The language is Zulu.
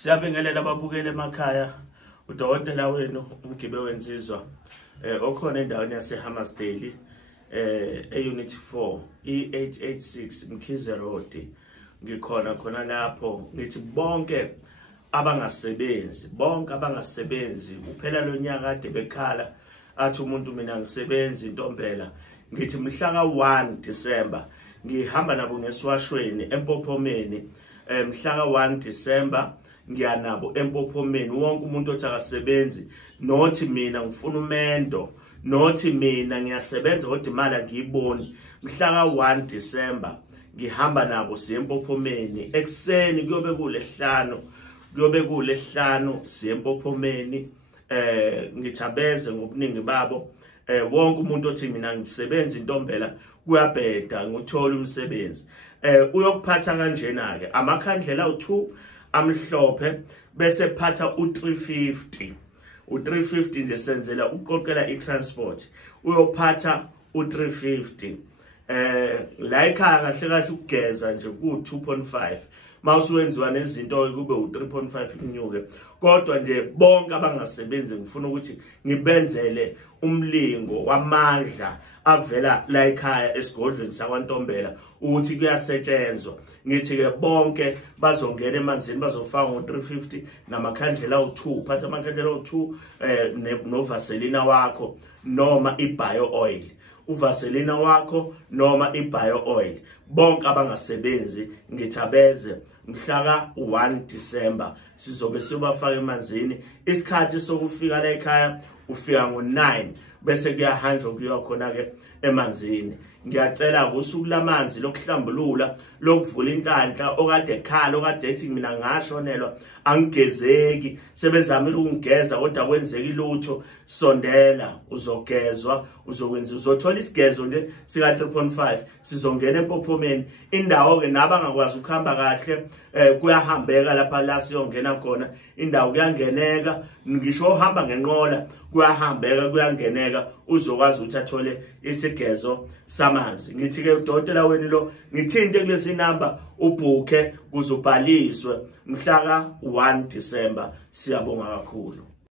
Siyabingelela ababukeli emakhaya udokotela wenu Mgibe'wensizwa okhona endaweni yaseHammersdale eunit 4 E886 Mkhize Road. Ngikhona khona lapho ngithi bonke abangasebenzi uphela lonyaka kade bekhala athi umuntu mina ngisebenzi intombela. Ngithi mhla ka-1 December ngihamba nabo ngeswashweni empophomeni. Mhla ka-1 December ngiyanabo empophomeni wonke umuntu othi akasebenzi nothi mina ngifuna umendo nothi mina ngiyasebenza kodwa imali angiyiboni. Mhla ka-1 December ngihamba nabo siye empophomeni ekseni kuyobe kulesihlanu siye empophomeni. Ngithabeze ngobuningi babo. Wonke umuntu othi mina ngisebenza intombela kuyabheda nguthola umsebenzi. Uyokuphatha kanjena ke amakhandlela u2 amhlophe bese phatha u350. U350 nje senzela uqoqela itransport. Uyophatha u350. La ekhaya kahle kahle ukugeza nje ku2.5. Mawusuwenziwa nezinto kube u3.5 inyuke. Kodwa nje bonke abangasebenzi ngifuna ukuthi ngibenzele umlingo wamandla avela la ekhaya esigodlweni sakwaNtombela ukuthi kuyasetshenzwa. Ngithi ke bonke bazongena emanzini bazofaka ngo350 namakhandlela u2. Phatha amakhandlela u2 novaselina wakho noma ibio oil. Uvaselina wakho noma ibio oil. Bonke abangasebenzi ngithabeze mhla ka-1 December sizobe sibafaka emanzini. Isikhathi sokufika la ekhaya ufika ngo9 bese kuyahanjwa kuya khona ke emanzini. Ngiyacela usuku lamanzi lokuhlambulula lokuvula inhlanhla okade ekhala okade ethi mina ngashonelwa angigezeki sebezamile ukungeza kodwa kwenzeki lutho. Sondela uzogezwa uzothola isigezo nje sika 3.5 sizongena empophomeni indawo ke nabangakwazi ukuhamba kahle kuyahambeka lapha la siyongena khona indawo kuyangeneka ngisho uhamba ngenqola kuyahambeka kuyangeneka uzokwazi ukuthi athole isigezo samanzi. Ngithi ke udokotela wenu lo ngithinte kulesi number ubhuke kuzobhaliswe mhla ka-1 December. Siyabonga kakhulu.